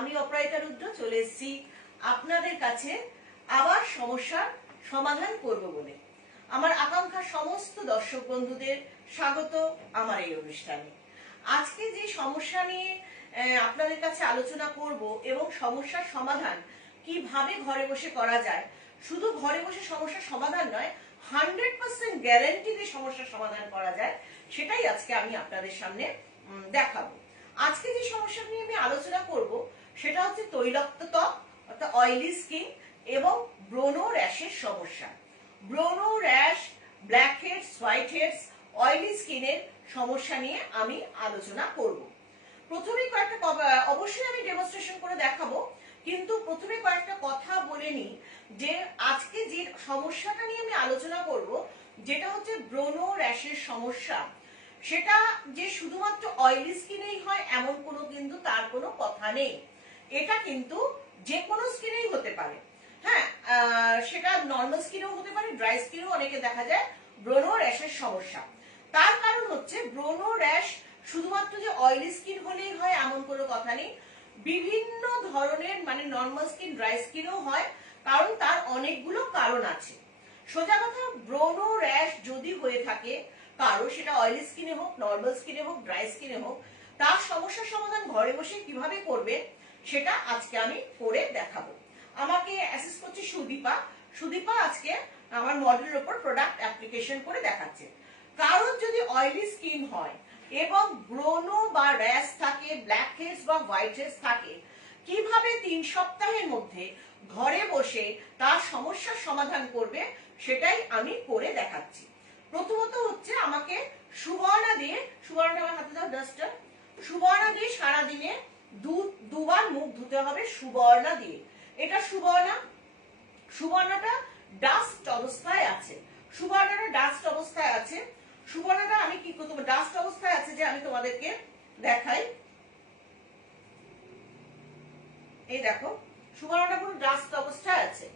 আমি অপরাজিতা রুদ্র চলে এসেছি আপনাদের কাছে আবার সমস্যার সমাধান করব বলে। আমার আকাঙ্ক্ষা সমস্ত দর্শক বন্ধুদের স্বাগত আমার এই অনুষ্ঠানে। আজকে যে সমস্যা নিয়ে আপনাদের কাছে আলোচনা করব এবং সমস্যার সমাধান কিভাবে ঘরে বসে করা যায়, শুধু ঘরে বসে সমস্যার সমাধান নয়, 100% গ্যারান্টি দিয়ে সমস্যার সমাধান করা যায়, সেটাই আজকে আমি আপনাদের সামনে দেখাবো। আজকে যে সমস্যা নিয়ে আমি আলোচনা করব সেটা হচ্ছে তৈলাক্ত ত্বক অর্থাৎ অয়েলি স্কিন এবং ব্রণ র্যাশের সমস্যা। ব্রণ rash, blackheads, whiteheads, oily স্কিনের সমস্যা নিয়ে আমি আলোচনা করব। প্রথমেই অবশ্যই আমি ডেমনস্ট্রেশন করে দেখাবো, কিন্তু প্রথমে কয়েকটা কথা বলে নিই যে আজকে যে সমস্যাটা নিয়ে আমি আলোচনা করব, যেটা হচ্ছে ব্রণ র্যাশের সমস্যা, সেটা যে শুধুমাত্র অয়েলি স্কিনেই হয় এমন কোনো কিন্তু তার কোনো কথা নেই। এটা কিন্তু যে কোনো স্কিনেই হতে পারে। হ্যাঁ, সেটা নর্মাল স্কিনেও হতে পারে, ড্রাই স্কিনেও অনেকে দেখা যায় ব্রণ র্যাশের সমস্যা। তার কারণ হচ্ছে ব্রণ র্যাশ শুধুমাত্র যে অয়েলি স্কিন হলেই হয় এমন কোনো কথা নেই। বিভিন্ন ধরনের মানে নর্মাল স্কিন, ড্রাই স্কিনও হয়, কারণ তার অনেকগুলো কারণ আছে। সোজা কথা, ব্রণ র্যাশ যদি হয়ে থাকে কারো, সেটা অয়েলি স্কিনে হোক, নর্মাল স্কিনে হোক, ড্রাই স্কিনে হোক, তার সমস্যার সমাধান ঘরে বসে কিভাবে করবে সেটা আজকে আমি করে দেখাবো। আমাকে অ্যাসিস্ট করছে সুদীপা। সুদীপা আজকে আমার মডেলের উপর প্রোডাক্ট অ্যাপ্লিকেশন করে দেখাচ্ছে। কারণ যদি অয়েলি স্কিন হয় এবং ব্রণ বা র্যাশ থাকে, ব্ল্যাক হেডস বা হোয়াইট হেডস থাকে, কিভাবে 3 সপ্তাহের মধ্যে ঘরে বসে তার সমস্যার সমাধান করবে সেটাই আমি করে দেখাচ্ছি। প্রথমত হচ্ছে আমাকে সুবর্ণা দিয়ে, সুবর্ণা আমার হাতে দাও ডাস্টার, সুবর্ণা দিয়ে সারাদিনে দুবার মুখ ধুতে হবে সুবর্ণা দিয়ে। এটা সুবর্ণাটা ডাস্ট অবস্থায় আছে। সুবর্ণাটা ডাস্ট অবস্থায় আছে। সুবর্ণাটা আমি কি করব, ডাস্ট অবস্থায় আছে যে আমি তোমাদেরকে দেখাই। এই দেখো, সুবর্ণাটা পুরো ডাস্ট অবস্থায় আছে,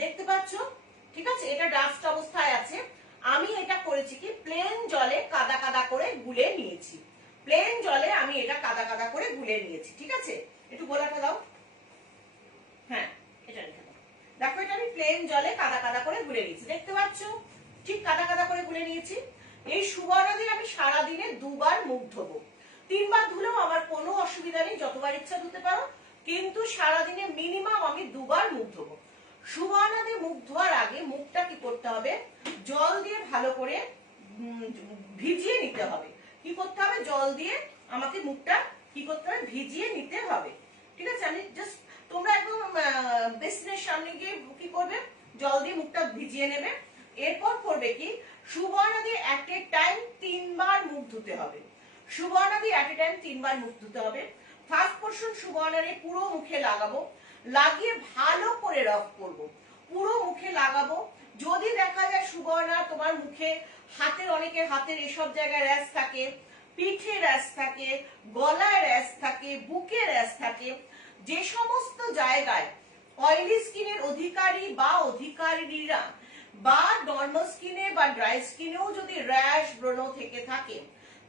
দেখতে পাচ্ছ? ঠিক আছে, এটা ডাস্ট অবস্থায় আছে। আমি এটা করেছি কি, প্লেন জলে কাদা কাদা করে গুলে নিয়েছি। প্লেন জলে আমি এটা কাদা কাদা করে গুলে নিয়েছি। ঠিক আছে, একটু গোলাটা দাও। হ্যাঁ, এটা রেখে দাও। দেখো, এটা আমি প্লেন জলে কাদা কাদা করে গুলে নিয়েছি, দেখতে পাচ্ছ? ঠিক কাদা কাদা করে গুলে নিয়েছি। এই সুবর্ণা দিয়ে আমি সারাদিনে 2 বার মুখ ধোবো। 3 বার ধুলেও আমার কোনো অসুবিধা নেই, যতবার ইচ্ছা ধুতে পারো, কিন্তু সারাদিনে মিনিমাম আমি 2 বার মুখ ধোবো। সুবর্ণা দিয়ে মুখ ধোয়ার আগে মুখটা কি করতে হবে, জল দিয়ে ভালো করে ভিজিয়ে নিতে হবে। কি করতে হবে, জল দিয়ে আমাকে মুখটা কি করতে হবে, ভিজিয়ে নিতে হবে। ঠিক আছে, আমি জাস্ট, তোমরা একদম বেসিনের সামনে গিয়ে কি করবে, জল দিয়ে মুখটা ভিজিয়ে নেবে। এরপর করবে কি, সুবর্ণা দিয়ে এট এ টাইম 3 বার মুখ ধুতে হবে। সুবর্ণা দিয়ে এট এ টাইম 3 বার মুখ ধুতে হবে। ফার্স্ট পোরশন সুবর্ণা দিয়ে পুরো মুখে লাগাবো, লাগিয়ে ভালো করে রাফ করব। পুরো মুখে লাগাবো। যদি দেখা যায় সুবর্ণা তোমার মুখে, অনেকের হাতের এসব জায়গায় র্যাশ থাকে, পিঠে র্যাশ থাকে, গলায় র্যাশ থাকে, বুকে র্যাশ থাকে, যে সমস্ত জায়গায় অয়েলি স্কিনের অধিকারী বা অধিকারীরা বা নর্মাল স্কিনে বা ড্রাই স্কিনেও যদি র্যাশ ব্রণ থেকে থাকে,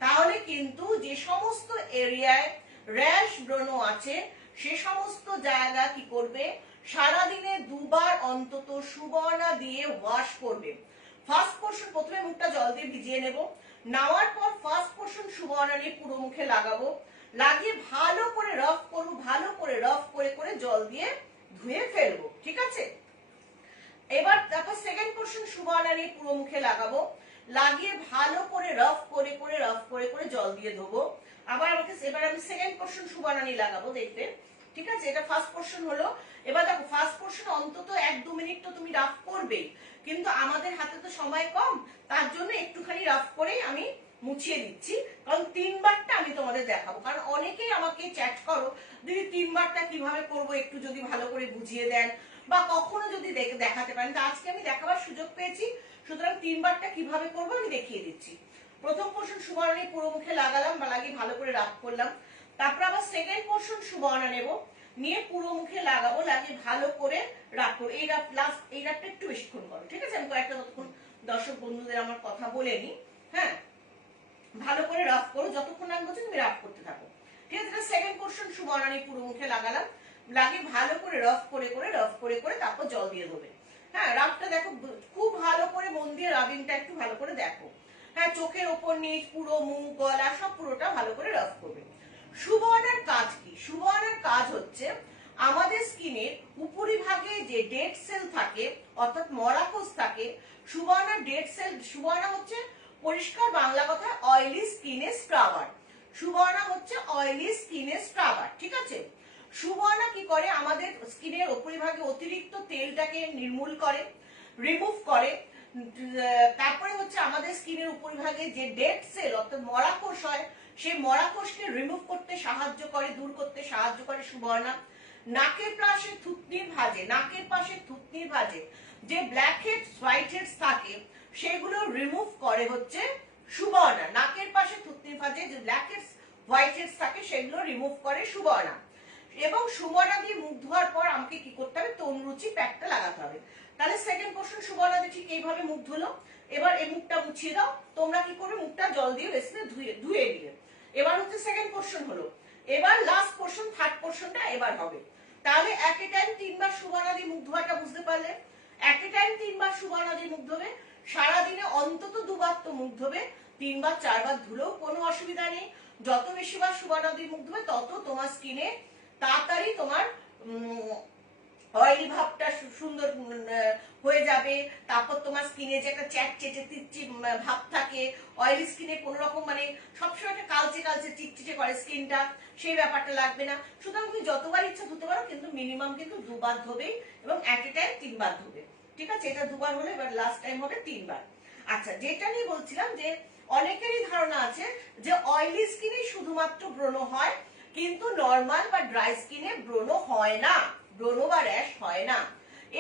তাহলে কিন্তু যে সমস্ত এরিয়ায় র্যাশ ব্রণ আছে সে সমস্ত জায়গা কি করবে, সারাদিনে 2 বার অন্তত সুবর্ণা দিয়ে ওয়াশ করবে। ফার্স্ট পোরশন প্রথমে মুখটা জল দিয়ে ভিজিয়ে নেব, নেওয়ার পর ফার্স্ট পোরশন সুবর্ণা দিয়ে পুরো মুখে লাগাবো, লাগিয়ে ভালো করে রাফ করব, ভালো করে রাফ করে করে জল দিয়ে ধুয়ে ফেলবো। ঠিক আছে, এবার তারপর সেকেন্ড পোরশন সুবর্ণা দিয়ে পুরো মুখে লাগাবো, লাগিয়ে ভালো করে রাফ করে করে রাফ করে করে জল দিয়ে ধোবো। এবার আমি সেকেন্ড পোরশন সুবর্ণা দিয়ে লাগাবো, দেখবে? ঠিক আছে, এটা ফার্স্ট পোরশন হলো। এবার দেখো, ফার্স্ট পোরশন অন্তত 1-2 মিনিট তো তুমি রাফ করবে, কিন্তু আমাদের হাতে তো সময় কম, তার জন্য একটুখানি রাফ করেই আমি মুছিয়ে দিচ্ছি, কারণ 3 বারটা আমি তোমাদের দেখাবো। কারণ অনেকেই আমাকে চ্যাট করো, দিদি 3 বারটা কিভাবে করবো একটু যদি ভালো করে বুঝিয়ে দেন, বা কখনো যদি দেখাতে পারেন। তো আজকে আমি দেখাবার সুযোগ পেয়েছি, সুতরাং 3 বারটা কিভাবে করবো আমি দেখিয়ে দিচ্ছি। প্রথম পোরশন সুবর্ণা পুরো মুখে লাগালাম বা লাগিয়ে ভালো করে রাফ করলাম। তারপর আবার সেকেন্ড পোরশন সুবর্ণা নেব, নিয়ে পুরো মুখে লাগাবো, লাগিয়ে ভালো করে রাফ করবো। এই রাফটা একটু বেশিক্ষণ করো। ঠিক আছে, আমি কয়েকটা ততক্ষণ দর্শক বন্ধুদের আমার কথা বলে নি। হ্যাঁ, ভালো করে রাফ করো, যতক্ষণ আমি বলছি তুমি রাফ করতে থাকো। ঠিক আছে, সেকেন্ড পোরশন সুবর্ণা পুরো মুখে লাগালাম, লাগিয়ে ভালো করে রাফ করে তারপর জল দিয়ে দেবে। হ্যাঁ, রাফটা দেখো, খুব ভালো করে মন দিয়ে রাবিংটা একটু ভালো করে দেখো। হ্যাঁ, চোখের ওপর নিচ পুরো মুখ গলা সব পুরোটা ভালো করে রাফ করবে। শুভ আনার কাজ কি? শুভ আনার কাজ হচ্ছে আমাদের স্কিনের উপরিভাগে যে ডেড সেল থাকে অর্থাৎ মরা কোষ থাকে, শুভ আনার ডেড সেল, শুভ আনা হচ্ছে পরিষ্কার বাংলা কথা অয়েলি স্কিনের স্ক্রাবার। শুভ আনা হচ্ছে অয়েলি স্কিনের স্ক্রাবার, ঠিক আছে? শুভ আনা কি করে? আমাদের স্কিনের উপরিভাগে অতিরিক্ত তেলটাকে নির্মূল করে, রিমুভ করে। তারপরে হচ্ছে আমাদের স্কিনের উপরিভাগে যে ডেড সেল অর্থাৎ মরা কোষ হয়, সেই মরা কোষকে রিমুভ করতে সাহায্য করে, দূর করতে সাহায্য করে শুভ আনা। নাকের পাশে থুতনির ভাঁজে, নাকের পাশে থুতনির ভাঁজে যে ব্ল্যাক হেডস হোয়াইট হেডস থাকে সেগুলো রিমুভ করে হচ্ছে শুভ আনা। নাকের পাশে থুতনির ভাঁজে যে ব্ল্যাক হেডস হোয়াইট হেডস থাকে সেগুলো রিমুভ করে শুভ আনা। এবং শুভ আনা দিয়ে মুখ ধোয়ার পর আমাকে কি করতে হবে? তনুরুচি প্যাকটা লাগাতে হবে। তাহলে সেকেন্ড পোর্শন শুভ আনা দিয়ে ঠিক এইভাবে মুখ ধুলো। এবার এই মুখটা মুছিয়ে দাও। তোমরা কি করবে? মুখটা জল দিয়ে বেসিনে ধুয়ে দিলে। এবার হচ্ছে সেকেন্ড পোর্শন হলো। এবার লাস্ট পোর্শন, থার্ড পোর্শনটা এবার হবে। তাহলে এট এ টাইম 3 বার শুভ আনা দিয়ে মুখ ধোয়াটা বুঝতে পারলে? এট এ টাইম 3 বার শুভ আনা দিয়ে মুখ ধোবে। সারাদিনে অন্তত 2 বার তো মুখ ধোবে। 3 বার 4 বার ধুলেও কোনো অসুবিধা নেই। যত বেশি বার শুভ আনা দিয়ে মুখ ধোবে তত তোমার স্কিনে তাড়াতাড়ি তোমার অয়েলি ভাবটা সুন্দর হয়ে যাবে। তারপর তোমার স্কিনে যে একটা চ্যাটচেটে চিটচি ভাব থাকে, অয়েলি স্কিনে কোনো রকম মানে সবসময় একটা কালচে কালচে চিটচিটে করে স্কিনটা, সেই ব্যাপারটা লাগবে না। সুতরাং তুমি যতবার ইচ্ছা ধুতে পারো, কিন্তু মিনিমাম কিন্তু 2 বার ধোবেই এবং এট এ টাইম 3 বার ধোবে, ঠিক আছে? এটা 2 বার হলে এবার লাস্ট টাইম হবে 3 বার। আচ্ছা, যেটা নিয়ে বলছিলাম যে অনেকেরই ধারণা আছে যে অয়েলি স্কিনে শুধুমাত্র ব্রণ হয়, কিন্তু নর্মাল বা ড্রাই স্কিনে ব্রণ হয় না, ব্রণ বা র্যাশ হয় না।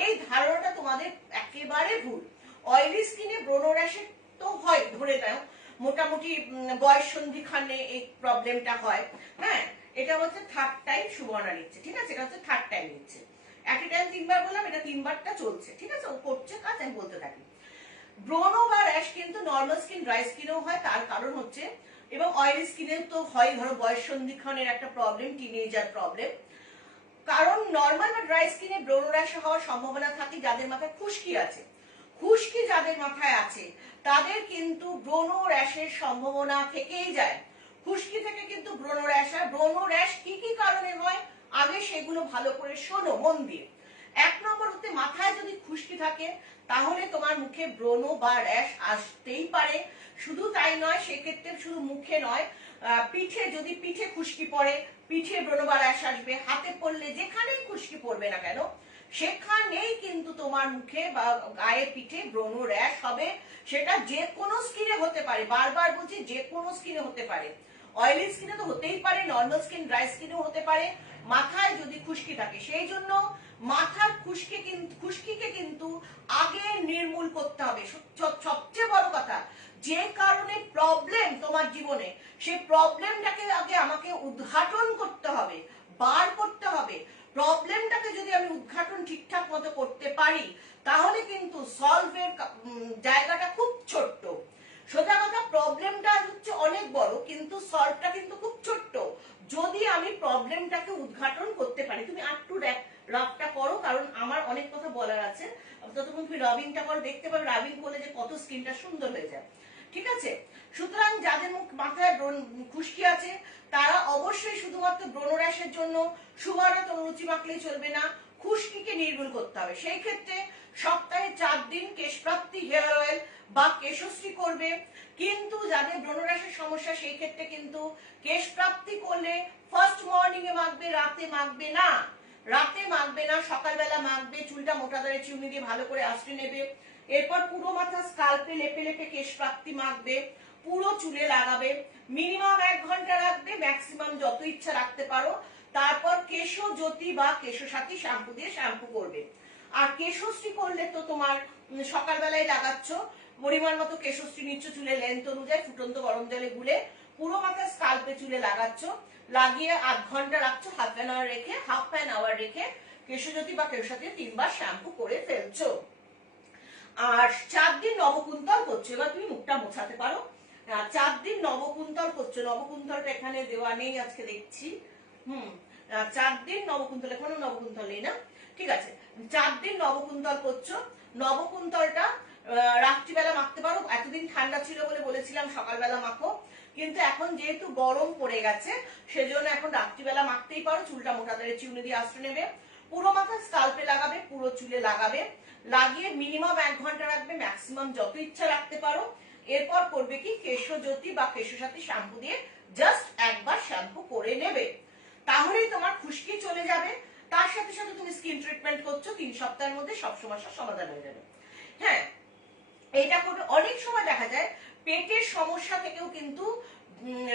এই ধারণাটা তোমাদের একেবারে ভুল। অয়েলি স্কিনে ব্রণ র্যাশের তো হয়, ধরে নাও মোটামুটি বয়স সন্ধিক্ষণে এই প্রবলেমটা হয়। হ্যাঁ, এটা হচ্ছে থার্ড টাইম শুভ আনা নিচ্ছে, ঠিক আছে? এটা হচ্ছে থার্ড টাইম নিচ্ছে। এট এ টাইম 3 বার বললাম, এটা 3 বারটা চলছে, ঠিক আছে? ও করছে কাজ, আমি বলতে থাকি। ব্রণ বা র্যাশ কিন্তু নর্মাল স্কিন, ড্রাই স্কিনেও হয়। তার কারণ হচ্ছে, এবং অয়েলি স্কিনেও তো হয়, ধরো বয়স সন্ধিক্ষণের একটা প্রবলেম, টিনেজার প্রবলেম। কারণ নর্মাল বা ড্রাই স্কিনে ব্রণ র্যাশ হওয়ার সম্ভাবনা থাকে যাদের মাথায় খুশকি আছে। খুশকি যাদের মাথায় আছে তাদের কিন্তু ব্রণ র্যাশের সম্ভাবনা থেকেই যায়। খুশকি থেকে কিন্তু ব্রণ র্যাশ হয়। ব্রণ র্যাশ কি কি কারণে হয় আগে সেগুলো ভালো করে শোনো মন দিয়ে। 1 নম্বর হতে মাথায় যদি খুশকি থাকে তাহলে তোমার মুখে ব্রণ বা র্যাশ আসতেই পারে। শুধু তাই নয়, সেক্ষেত্রে শুধু মুখে নয়, পিঠে, যদি পিঠে খুশকি পড়ে পিঠে ব্রণ বা র্যাশ আসবে। হাতে পড়লে যেখানেই খুশকি পড়বে না কেন সেখানেই কিন্তু তোমার মুখে বা গায়ে পিঠে ব্রণ র্যাশ হবে। সেটা যে কোনো স্কিনে হতে পারে, বারবার বলছি যে কোনো স্কিনে হতে পারে। অয়েলি স্কিনে তো হতেই পারে, নর্মাল স্কিন, ড্রাই স্কিনেও হতে পারে। মাথায় যদি খুশকি থাকে, সেই জন্য মাথার খুশকিকে কিন্তু আগে নির্মূল করতে হবে। সবচেয়ে বড় কথা, যে কারণে প্রবলেম তোমার জীবনে, সেই প্রবলেমটাকে আগে আমাকে উদ্ঘাটন করতে হবে, বার করতে হবে। প্রবলেমটাকে যদি আমি উদ্ঘাটন ঠিকঠাক মতো করতে পারি তাহলে কিন্তু সলভের জায়গাটা খুব ছোট্ট। সোজা কথা, প্রবলেমটা হচ্ছে অনেক বড় কিন্তু সলভটা কিন্তু খুব ছোট্ট যদি আমি প্রবলেমটাকে উদ্ঘাটন করতে পারি। তুমি একটু রাবটা করো, কারণ আমার অনেক কথা বলার আছে। ততক্ষণ তুমি রাবিংটা করো, দেখতে পাবে রাবিং করলে যে কত স্কিনটা সুন্দর হয়ে যায়, ঠিক আছে? সুতরাং যাদের মাথায় খুশকি আছে তারা অবশ্যই শুধুমাত্র ব্রণ র্যাশের জন্য শুভ আনা তনুরুচি মাখলেই চলবে না, খুশকিকে নির্মূল করতে হবে। সেই ক্ষেত্রে সপ্তাহে 4 দিন কেশপ্রাপ্তি হেয়ার অয়েল বা কেশশ্রী করবে। কিন্তু যাদের ব্রণ র্যাশের সমস্যা সেই ক্ষেত্রে কিন্তু কেশপ্রাপ্তি করলে ফার্স্ট মর্নিং এ মাখবে, রাতে মাখবে না। রাতে মাখবে না, সকালবেলা মাখবে। চুলটা মোটা দাঁড়ে চিউনি দিয়ে ভালো করে আঁচড়ে নেবে। এরপর পুরো মাথা স্কাল্পে লেপে লেপে কেশপ্রাপ্তি মাখবে, পুরো চুলে লাগাবে। মিনিমাম 1 ঘন্টা রাখবে, ম্যাক্সিমাম যত ইচ্ছা রাখতে পারো। তারপর কেশজ্যোতি বা কেশসাথী শ্যাম্পু দিয়ে শ্যাম্পু করবে। আর কেশশ্রী করলে তো তোমার সকালবেলায় লাগাচ্ছ, পরিমাণ মতো কেশশ্রী নিচ্ছ চুলে লেন্থ অনুযায়ী, ফুটন্ত গরম জলে গুলে পুরো মাথা স্কাল্পে চুলে লাগাচ্ছ, লাগিয়ে 8 ঘন্টা রাখছো, হাফ অ্যান আওয়ার রেখে কেশজ্যোতি বা কেশসাথী 3 বার শ্যাম্পু করে ফেলছো। আর 4 দিন নবকুন্তল করছো। এবার তুমি মুখটা মোছাতে পারো। 4 দিন নবকুন্তল করছো। নবকুন্তলটা এখানে দেওয়া নেই, আজকে দেখছি। 4 দিন নবকুন্তল, এখনো নবকুন্তল নেই না, ঠিক আছে, 4 দিন নবকুন্তল করছো। নবকুন্তলটা রাত্রিবেলা মাখতে পারো, এতদিন ঠান্ডা ছিল বলে বলেছিলাম সকালবেলা মাখো, কিন্তু এখন যেহেতু গরম পড়ে গেছে সেজন্য এখন রাত্রিবেলা মাখতেই পারো। চুলটা মোটা তারে চিউনি দিয়ে আশ্রয় নেবে, পুরো মাথা স্কাল্পে লাগাবে, পুরো চুলে লাগাবে, লাগিয়ে মিনিমাম 1 ঘন্টা রাখবে, ম্যাক্সিমাম যত ইচ্ছা রাখতে পারো। এরপর করবে কি, কেশজ্যোতি বা কেশসাথী শ্যাম্পু দিয়ে জাস্ট একবার শ্যাম্পু করে নেবে, তাহলেই তোমার খুশকি চলে যাবে। তার সাথে সাথে তুমি স্কিন ট্রিটমেন্ট করছো, 3 সপ্তাহের মধ্যে সব সমস্যার সমাধান হয়ে যাবে। হ্যাঁ, এটা করবে। অনেক সময় দেখা যায় পেটের সমস্যা থেকেও কিন্তু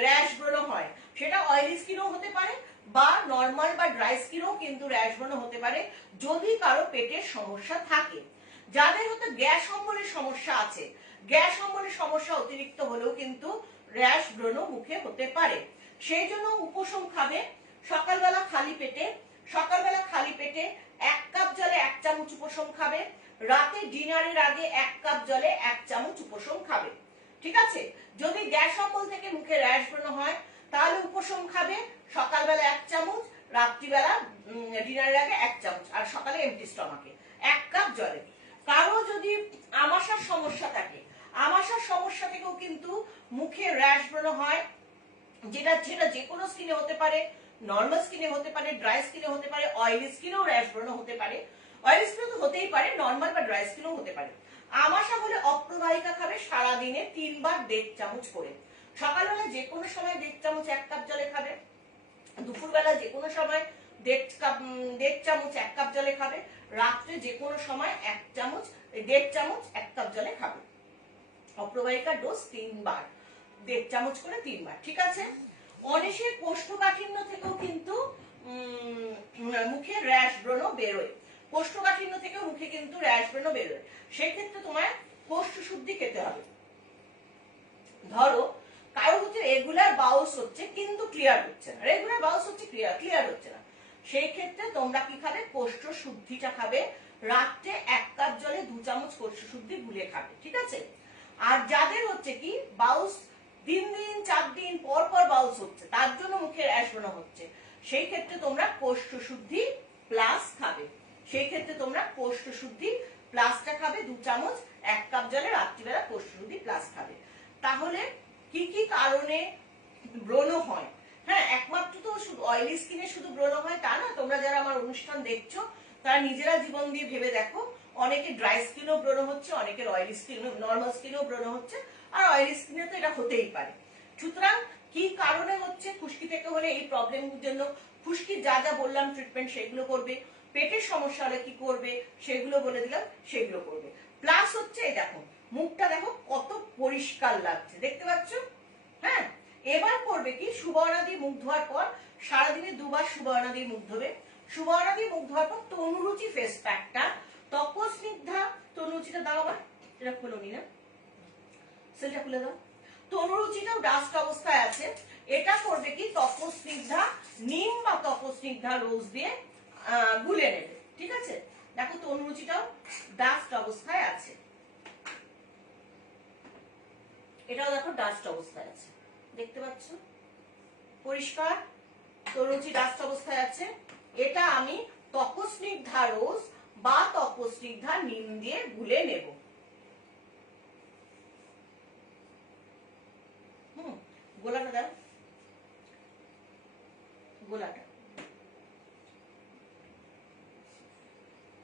র্যাশ ব্রণ হয়, সেটা অয়েলি স্কিনও হতে পারে বা নর্মাল বা ড্রাই স্কিনও কিন্তু র্যাশ ব্রণ হতে পারে যদি কারো পেটের সমস্যা থাকে। যাদের হয়তো গ্যাস অম্বলের সমস্যা আছে, গ্যাস অম্বলের সমস্যা অতিরিক্ত হলেও কিন্তু র্যাশ ব্রণ মুখে হতে পারে। সেই জন্য উপশম খাবে সকালবেলা খালি পেটে, সকালবেলা খালি পেটে 1 কাপ জলে 1 চামচ উপশম খাবে, রাতে ডিনারের আগে 1 কাপ জলে 1 চামচ উপশম খাবে, ঠিক আছে। যদি গ্যাস অম্বল থেকে মুখে র্যাশ ব্রণ হয় তাহলে উপশম খাবে সকালবেলা 1 চামচ, রাত্রিবেলা ডিনারের আগে 1 চামচ, আর সকালে এমটি স্টমাকে 1 কাপ জলে। কারো যদি আমাশার সমস্যা থাকে, আমাশার সমস্যা থেকেও কিন্তু মুখে র্যাশ ব্রণ হয়, যেটা যে কোনো স্কিনে হতে পারে, নর্মাল স্কিনে হতে পারে, ড্রাই স্কিনে হতে পারে, অয়েলি স্কিনেও র্যাশ ব্রণ হতে পারে। অয়েলি স্কিনে তো হতেই পারে, নর্মাল বা ড্রাই স্কিনেও হতে পারে। আমাশা হলে অপ্রবাহিকা খাবে সারাদিনে 3 বার 1.5 চামচ করে। সকালবেলা যে কোনো সময় 1.5 চামচ 1 কাপ জলে খাবে, দুপুরবেলা যে কোনো সময় 1.5 চামচ 1 কাপ জলে খাবে, রাত্রে যে কোনো সময় 1 চামচ 1.5 চামচ 1 কাপ জলে খাবে। অপ্রবাহিকা ডোজ 3 বার, 1.5 চামচ করে 3 বার, ঠিক আছে। অনেকের কোষ্ঠকাঠিন্য থেকেও কিন্তু মুখে র্যাশ ব্রণ বেরোয়, কোষ্ঠকাঠিন্য থেকেও মুখে কিন্তু র্যাশ ব্রণ বেরোয়। সেক্ষেত্রে তোমার কোষ্ঠ শুদ্ধি খেতে হবে। ধরো কারো হচ্ছে রেগুলার বাউলস হচ্ছে কিন্তু ক্লিয়ার হচ্ছে না, রেগুলার বাউলস হচ্ছে ক্লিয়ার হচ্ছে না, সেই ক্ষেত্রে তোমরা কি খাবে, কোষ্ঠ শুদ্ধিটা খাবে। রাত্রে 1 কাপ জলে 2 চামচ কোষ্ঠ শুদ্ধি গুলে খাবে, ঠিক আছে। আর যাদের হচ্ছে কি বাউলস 3 দিন 4 দিন পর পর বাউলস হচ্ছে, তার জন্য মুখে র্যাশ ব্রণ হচ্ছে, সেই ক্ষেত্রে তোমরা কোষ্ঠ শুদ্ধি প্লাস খাবে। সেই ক্ষেত্রে তোমরা কোষ্ঠ শুদ্ধি প্লাসটা খাবে 2 চামচ 1 কাপ জলে, রাত্রিবেলা কোষ্ঠ শুদ্ধি প্লাস খাবে। তাহলে কি কি কারণে ব্রণ হয়? হ্যাঁ, একমাত্র তো অয়েলি স্কিনে শুধু ব্রণ হয় তা না, তোমরা যারা আমার অনুষ্ঠান দেখছো তারা নিজেরা জীবন দিয়ে ভেবে দেখো, অনেকে ড্রাই স্কিনও ব্রণ হচ্ছে, অনেকের অয়েলি স্কিন, নর্মাল স্কিনও ব্রণ হচ্ছে, আর অয়েলি স্কিনে তো এটা হতেই পারে। সুতরাং কি কারণে হচ্ছে, খুশকি থেকে হলে এই প্রবলেমগুলোর জন্য খুশকির যা যা বললাম ট্রিটমেন্ট সেগুলো করবে, পেটের সমস্যা হলে কি করবে সেগুলো বলে দিলাম, সেগুলো করবে। প্লাস হচ্ছে এই দেখো মুখটা দেখো কত পরিষ্কার লাগছে, দেখতে পাচ্ছ? হ্যাঁ, এবার করবে কি, সুবর্ণা দিয়ে মুখ ধোয়ার পর সারাদিনে 2 বার সুবর্ণা দিয়ে মুখ ধোবে। সুবর্ণা দিয়ে মুখ ধোয়ার পর তনুরুচি ফেস প্যাকটা, তপস্নিগ্ধা, তনুরুচিটা দাও আবার, এটা খুলো নি না, সেটা খুলে দাও। তনুরুচিটাও ডাস্ট অবস্থায় আছে, এটা করবে কি, তপস্নিগ্ধা নিম বা তপস্নিগ্ধা রোজ দিয়ে গুলে নেবে, ঠিক আছে। দেখো তনুরুচিটাও ডাস্ট অবস্থায় আছে, এটাও দেখো ডাস্ট অবস্থায় আছে, দেখতে পাচ্ছ পরিষ্কার, তরুচি ডাস্ট অবস্থায় আছে। এটা আমি তপস্নিগ্ধা রোজ বা তপস্নিগ্ধা নিম দিয়ে গুলে নেব। গোলাটা দাও, গোলাটা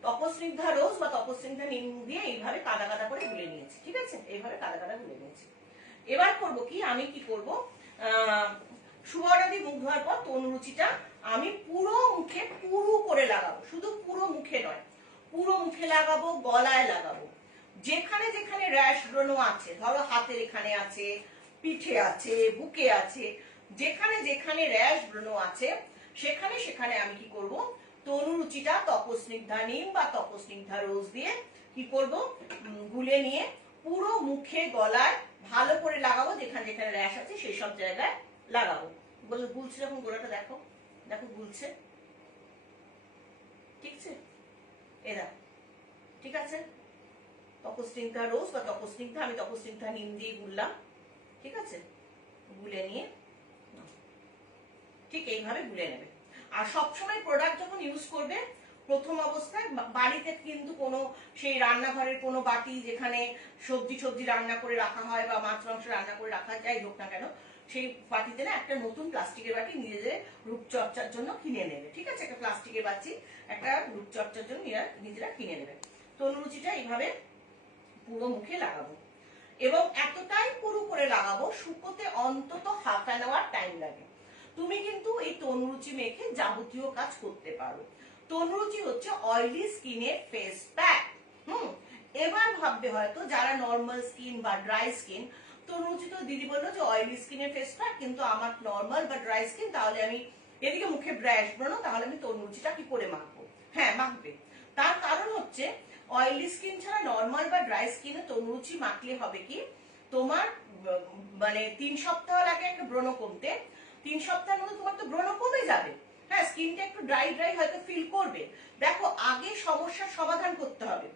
তপস্নিগ্ধা রোজ বা তপস্নিগ্ধা নিম দিয়ে এইভাবে কাদা কাদা করে গুলে নিয়েছি, ঠিক আছে, এইভাবে কাদা কাদা গুলে নিয়েছি। এবার করব কি, আমি কি করব, সুবর্ণা দিয়ে মুখ ধোয়ার পর তনুরুচিটা আমি পুরো মুখে পুরু করে লাগাবো, শুধু পুরো মুখে নয়, পুরো মুখে লাগাবো, গলায় লাগাবো, যেখানে যেখানে র্যাশ ব্রণ আছে, ধরো হাতের এখানে আছে, পিঠে আছে, বুকে আছে, যেখানে যেখানে র্যাশ ব্রণ আছে সেখানে সেখানে আমি কি করব, তনুরুচিটা তপস্নিগ্ধা নিম বা তপস্নিগ্ধা রোজ দিয়ে কি করব, গুলে নিয়ে পুরো মুখে গলায় ভালো করে লাগাবো, যেখানে যেখানে র্যাশ আছে সেই সব জায়গায় লাগাবো। গুলছে যখন, গোলাটা দেখো, দেখো গুলছে, ঠিক আছে, এরা ঠিক আছে। তপস্নিগ্ধা রোজ বা তপস্নিগ্ধা, আমি তপস্নিগ্ধা নিম দিয়ে গুললাম, ঠিক আছে, গুলে নিয়ে ঠিক এইভাবে গুলে নেবে। আর সবসময় প্রোডাক্ট যখন ইউজ করবে প্রথম অবস্থায় বাড়িতে কিন্তু কোনো সেই রান্নাঘরের কোনো বাটি যেখানে সবজি সবজি রান্না করে রাখা হয় বা মাছ মাংস রান্না করে রাখা যাই হোক না কেন, সেই বাটিতে না একটা নতুন প্লাস্টিকের বাটি নিজেদের রূপচর্চার জন্য কিনে নেবে। ঠিক আছে, একটা প্লাস্টিকের বাটি একটা রূপচর্চার জন্য নিজেরা কিনে নেবে। তনুরুচিটা এইভাবে পুরো মুখে লাগাবো এবং এতটাই পুরো করে লাগাবো শুকোতে অন্তত হাফ অ্যান আওয়ার টাইম লাগে। তুমি কিন্তু এই তনুরুচি মেখে যাবতীয় কাজ করতে পারো। তনুরুচি হচ্ছে অয়েলি স্কিনের ফেস প্যাক। এবার ভাববে হয়তো যারা নর্মাল স্কিন বা ড্রাই স্কিন, তনুরুচি তো দিদি বললো যে অয়েলি স্কিনের ফেস প্যাক, কিন্তু আমার নর্মাল বা ড্রাই স্কিন, তাহলে আমি এদিকে মুখে ব্রাশ ব্রণ, তাহলে আমি তনুরুচিটা কি করে মাখবো? হ্যাঁ, মাখবে। তার কারণ হচ্ছে অয়েলি স্কিন ছাড়া নর্মাল বা ড্রাই স্কিনে তনুরুচি মাখলে হবে কি, তোমার মানে 3 সপ্তাহ লাগে একটা ব্রণ কমতে। 3 সপ্তাহের মধ্যে তোমার তো ব্রণ কমে যাবে। হ্যাঁ, স্কিনটা একটু ড্রাই ড্রাই হয়তো ফিল করবে। দেখো, আগে সমস্যার সমাধান করতে হবে,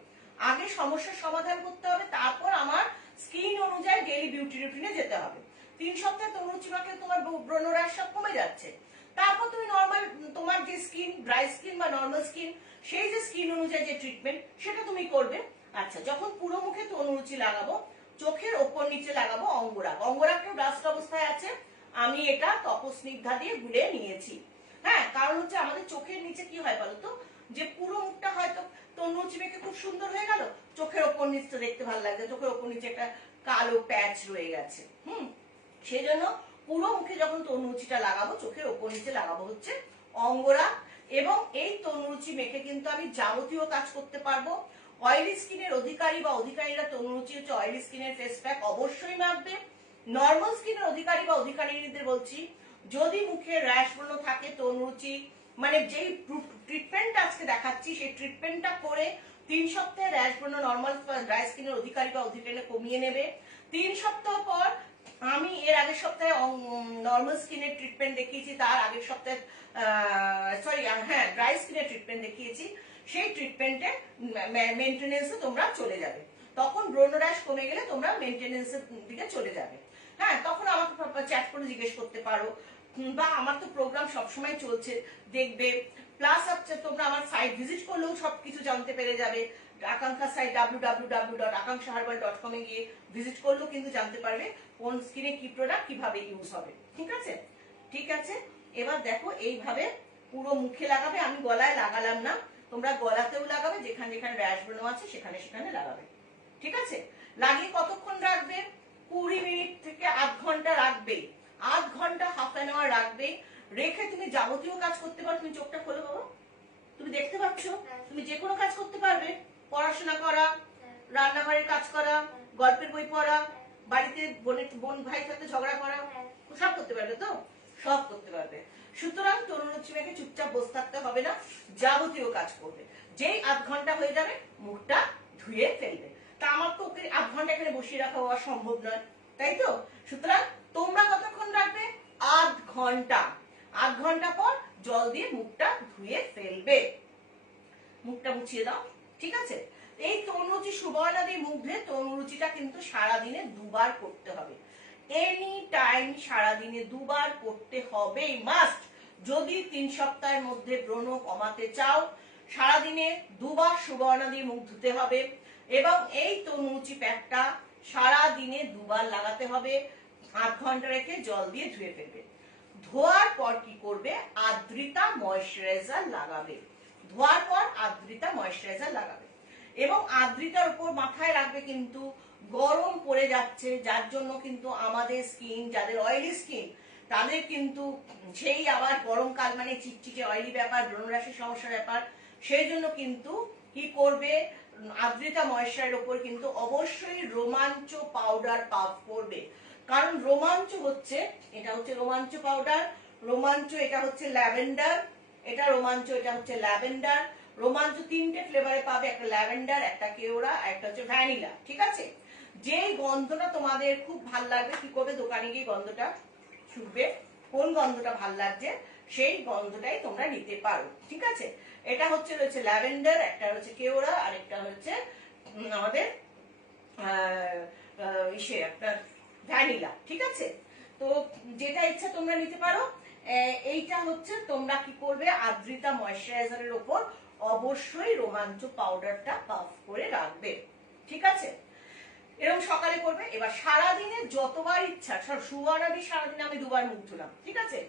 আগে সমস্যার সমাধান করতে হবে, তারপর আমার স্কিন অনুযায়ী ডেইলি বিউটি রুটিনে যেতে হবে। 3 সপ্তাহে তনুরুচি মাখলে তোমার ব্রণরাশ সব কমে যাচ্ছে। তারপর তুমি নর্মাল তোমার যে স্কিন, ড্রাই স্কিন বা নর্মাল স্কিন, সেই যে স্কিন অনুযায়ী যে ট্রিটমেন্ট সেটা তুমি করবে। আচ্ছা, যখন পুরো মুখে তনুরুচি লাগাবো, চোখের ওপর নিচে লাগাবো অঙ্গরাগ। অঙ্গরাগটা ডাস্ট অবস্থায় আছে, আমি এটা তপস্নিগ্ধা দিয়ে গুলে নিয়েছি। হ্যাঁ, কারণ হচ্ছে আমাদের চোখের নিচে কি হয় বলতো, যে পুরো মুখটা হয়তো তনুরুচি মেখে খুব সুন্দর হয়ে গেল, চোখের ওপর নিচটা দেখতে ভালো লাগছে, চোখের ওপর নিচে একটা কালো প্যাচ রয়ে গেছে। সেই জন্য পুরো মুখে যখন তনুরুচিটা লাগাবো, চোখের ওপর নিচে লাগাবো হচ্ছে অঙ্গরাগ। এবং এই তনুরুচি মেখে কিন্তু আমি যাবতীয় কাজ করতে পারবো। অয়েলি স্কিনের অধিকারী বা অধিকারীরা তনুরুচি হচ্ছে অয়েলি স্কিনের ফেস প্যাক অবশ্যই মাখবে। নর্মাল স্কিনের অধিকারী বা অধিকারীদের বলছি, যদি মুখে র্যাশ ব্রণ থাকে, তনুরুচি মানে যেই ট্রিটমেন্ট আজকে দেখাচ্ছি সেই ট্রিটমেন্টটা করে 3 সপ্তাহে র্যাশ ব্রণ নর্মাল ড্রাই স্কিনের অধিকারী বা অধিকারীরা কমিয়ে নেবে। 3 সপ্তাহ পর, আমি এর আগের সপ্তাহে নর্মাল স্কিনের ট্রিটমেন্ট দেখিয়েছি, তার আগের সপ্তাহে হ্যাঁ ড্রাই স্কিনের ট্রিটমেন্ট দেখিয়েছি, সেই ট্রিটমেন্টে মেনটেনেন্সে তোমরা চলে যাবে। তখন ব্রণ র্যাশ কমে গেলে তোমরা মেনটেনেন্সের দিকে চলে যাবে। হ্যাঁ, তখন আমাকে চ্যাট করে জিজ্ঞেস করতে পারো, বা আমার তো প্রোগ্রাম সবসময় চলছে, দেখবে। প্লাস হচ্ছে তোমরা আমার সাইট ভিজিট করলেও সবকিছু জানতে পেরে যাবে। আকাঙ্ক্ষা সাইট www.akankshaherbal.com এ গিয়ে ভিজিট করলেও কিন্তু জানতে পারবে কোন স্কিনে কি প্রোডাক্ট কিভাবে ইউজ হবে। ঠিক আছে, ঠিক আছে। এবার দেখো, এইভাবে পুরো মুখে লাগাবে, আমি গলায় লাগালাম না, তোমরা গলাতেও লাগাবে, যেখানে যেখানে র্যাশ ব্রণ আছে সেখানে সেখানে লাগাবে। ঠিক আছে, লাগিয়ে কতক্ষণ রাখবে? 20 মিনিট থেকে আধ ঘন্টা রাখবে। আধ ঘন্টা, হাফ অ্যান আওয়ার রাখবে। রেখে তুমি যাবতীয় কাজ করতে পারো। তুমি চোখটা খোলো বাবা, তুমি দেখতে পাচ্ছ, তুমি যে কোনো কাজ করতে পারবে। পড়াশোনা করা, রান্নাঘরের কাজ করা, গল্পের বই পড়া, বাড়িতে বোন ভাই সাথে ঝগড়া করা, সব করতে পারবে তো? সব করতে পারবে। সুতরাং তনুরুচি মেখে চুপচাপ বসে থাকতে হবে না, যাবতীয় কাজ করবে। যেই আধ ঘন্টা হয়ে যাবে, মুখটা ধুয়ে ফেলবে। তা আমার তো ওকে আধ ঘন্টা এখানে বসিয়ে রাখা হওয়া সম্ভব নয়, তাই তো? সুতরাং তোমরা কতক্ষণ রাখবে? আধ ঘন্টা। আধ ঘন্টা পর জল দিয়ে মুখটা ধুয়ে ফেলবে, মুখটা মুছিয়ে দাও। ঠিক আছে, এই তনুরুচি সুবর্ণাদি মুখ ধুয়ে তনুরুচিটা কিন্তু সারাদিনে 2 বার করতে হবে। এনি টাইম সারাদিনে 2 বার করতে হবে, মাস্ট। যদি 3 সপ্তাহের মধ্যে ব্রণ কমাতে চাও, সারাদিনে 2 বার সুবর্ণাদি মুখ ধুতে হবে। এবং এই তনুরুচি প্যাকটা সারাদিনে 2 বার লাগাতে হবে। আধ ঘন্টা রেখে জল দিয়ে ধুয়ে ফেলবে। ধোয়ার পর কি করবে? আদ্রিতা ময়শ্চারাইজার লাগাবে। ধোয়ার পর আদ্রিতা ময়শ্চারাইজার লাগাবে এবং আদ্রিতার উপর মাথায় রাখবে কিন্তু গরম পড়ে যাচ্ছে, যার জন্য কিন্তু আমাদের স্কিন, যাদের অয়েলি স্কিন, তাদের কিন্তু সেই আবার গরমকাল মানে চিটচিটে অয়েলি ব্যাপার, ব্রণরাশির সমস্যার ব্যাপার। সেই জন্য কিন্তু কি করবে? আদ্রিতা ময়শ্চারের উপর কিন্তু অবশ্যই রোমাঞ্চ পাউডার পাফ করবে। কারণ রোমাঞ্চ হচ্ছে, এটা হচ্ছে রোমাঞ্চ পাউডার, রোমাঞ্চ এটা হচ্ছে ল্যাভেন্ডার, এটা রোমাঞ্চ, এটা হচ্ছে ল্যাভেন্ডার। রোমাঞ্চ 3টে ফ্লেভারে পাবে, একটা ল্যাভেন্ডার, একটা কেওড়া, একটা হচ্ছে ভ্যানিলা। ঠিক আছে, যেই গন্ধটা তোমাদের খুব ভাল লাগবে, কি করবে? দোকানে গিয়ে গন্ধটা শুকবে, কোন গন্ধটা ভাল লাগছে সেই গন্ধটাই তোমরা নিতে পারো। ঠিক আছে, এটা হচ্ছে রয়েছে ল্যাভেন্ডার, একটা হচ্ছে কেওড়া, আর একটা হচ্ছে আমাদের একটা ভ্যানিলা। ঠিক আছে, তো যেটা ইচ্ছা তোমরা নিতে পারো। এইটা হচ্ছে তোমরা কি করবে, আদ্রিতা ময়শ্চারাইজারের ওপর অবশ্যই রোমাঞ্চ পাউডারটা পাফ করে রাখবে, ঠিক আছে? এরকম সকালে করবে। এবার সারাদিনে যতবার ইচ্ছা, সুবর্ণাদি সারাদিনে আমি 2বার মুখ ধুলাম, ঠিক আছে?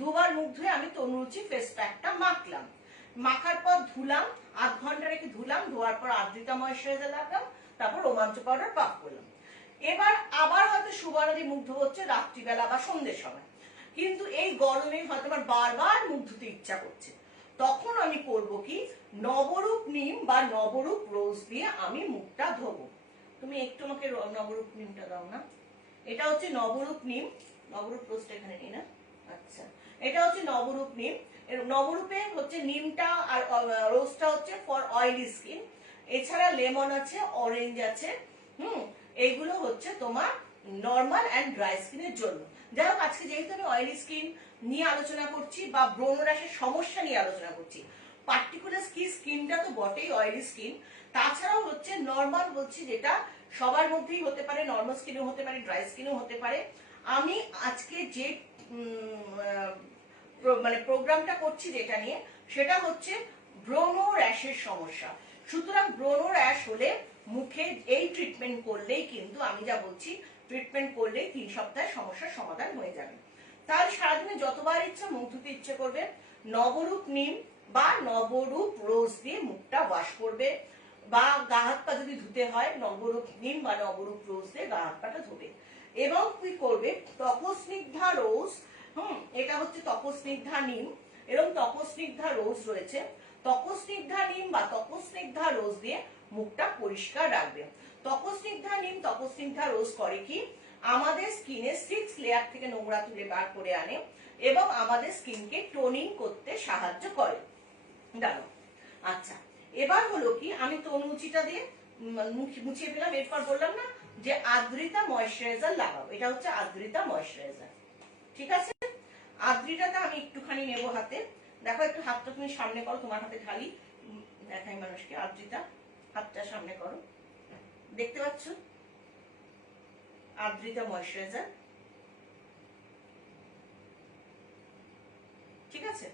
2বার মুখ ধুয়ে আমি তনুরুচি ফেস প্যাকটা মাখলাম, মাখার পর ধুলাম, আধ ঘন্টা রেখে ধুলাম, ধোয়ার পর আদ্রিতা ময়শ্চারাইজার লাগলাম, তারপর রোমাঞ্চ পাউডার পাফ করলাম। এবার আবার হয়তো সুবর্ণাদি মুখ ধোয়া হচ্ছে রাত্রিবেলা বা সন্ধ্যের সময়, কিন্তু এই গরমে হয়তো আমার বারবার মুখ ধুতে ইচ্ছা করছে, তখন আমি করব কি, নবরূপ নিম বা নবরূপ রোজ দিয়ে আমি মুখটা ধোবো। তুমি একটু আমাকে নবরূপ নিমটা দাও না, এটা হচ্ছে নবরূপ নিম, নবরূপ রোজটা এখানে নেই না, আচ্ছা এটা হচ্ছে নবরূপ নিম। নবরূপে হচ্ছে নিমটা আর রোজটা হচ্ছে ফর অয়েলি স্কিন, এছাড়া লেমন আছে, অরেঞ্জ আছে, এইগুলো হচ্ছে তোমার নর্মাল অ্যান্ড ড্রাই স্কিনের জন্য। যাই হোক, আজকে যেহেতু আমি অয়েলি স্কিন নিয়ে আলোচনা করছি বা ব্রণ র্যাশের সমস্যা নিয়ে আলোচনা করছি, পার্টিকুলার স্কিনটা তো বটেই অয়েলি স্কিন, তাছাড়াও হচ্ছে নর্মাল বলছি, যেটা সবার মধ্যেই হতে পারে, নর্মাল স্কিনও হতে পারে, ড্রাই স্কিনও হতে পারে। আমি আজকে যে মানে প্রোগ্রামটা করছি যেটা নিয়ে, সেটা হচ্ছে ব্রণ র্যাশের সমস্যা। সুতরাং ব্রণ র্যাশ হলে মুখে এই ট্রিটমেন্ট করলেই কিন্তু, আমি যা বলছি, ট্রিটমেন্ট করলেই 3 সপ্তাহে সমস্যার সমাধান হয়ে যাবে। তাহলে সারাদিনে যতবার ইচ্ছা মুখ ধুতে ইচ্ছে করবে, নবরূপ নিম বা নবরূপ রোজ দিয়ে মুখটা ওয়াশ করবে, বা গা হাত পা যদি ধুতে হয় নবরূপ নিম বা নবরূপ রোজ দিয়ে গা হাত পাটা ধোবে। এবং কি করবে, তপস্নিগ্ধা রোজ, এটা হচ্ছে তপস্নিগ্ধা নিম, এরকম তপস্নিগ্ধা রোজ রয়েছে, তপস্নিগ্ধা নিম বা তপস্নিগ্ধা রোজ দিয়ে মুখটা পরিষ্কার রাখবে। তপস্নিগ্ধা নিম, তপস্নিগ্ধা রোজ করে কি, আমাদের স্কিনে 6 লেয়ার থেকে নোংরা তুলে বার করে আনে এবং আমাদের স্কিনকে টোনিং করতে সাহায্য করে। জানো, আচ্ছা এবার হলো কি, আমি তনুচিটা দিয়ে মুছিয়ে ফেলাম, এরপর বললাম না যে আদ্রিতা ময়শ্চারাইজার লাগাবো, এটা হচ্ছে আদ্রিতা ময়শ্চারাইজার, ঠিক আছে? আদ্রিতাটা আমি একটুখানি নেবো হাতে, দেখো একটু হাতটা তুমি সামনে করো, তোমার হাতে ঢালি, দেখাই মানুষকে। আদ্রিতা হাতটা সামনে করো, দেখতে পাচ্ছ আদ্রিতা ময়শ্চারাইজার, ঠিক আছে?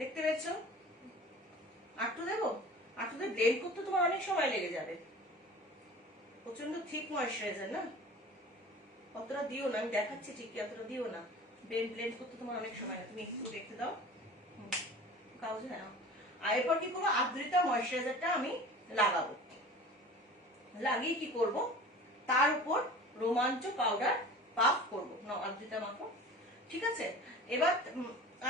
দেখতে পেয়েছ? আটটু দেবো, আটটুতে ব্লেন্ড করতে তোমার অনেক সময় লেগে যাবে, প্রচন্ড থিক ময়শ্চারাইজার না, অতটা দিও না, আমি দেখাচ্ছি ঠিকই, অতটা দিও না, ব্লেন্ড করতে তোমার অনেক সময়, তুমি একটু দেখতে দাও, কাগজে নাও। আর এরপর কি করবো, আদ্রিতা ময়শ্চারাইজারটা আমি লাগাবো, লাগিয়ে কি করব, তার উপর রোমাঞ্চ পাউডার পাফ করবো, না আদ্রিতা মাখো, ঠিক আছে? এবার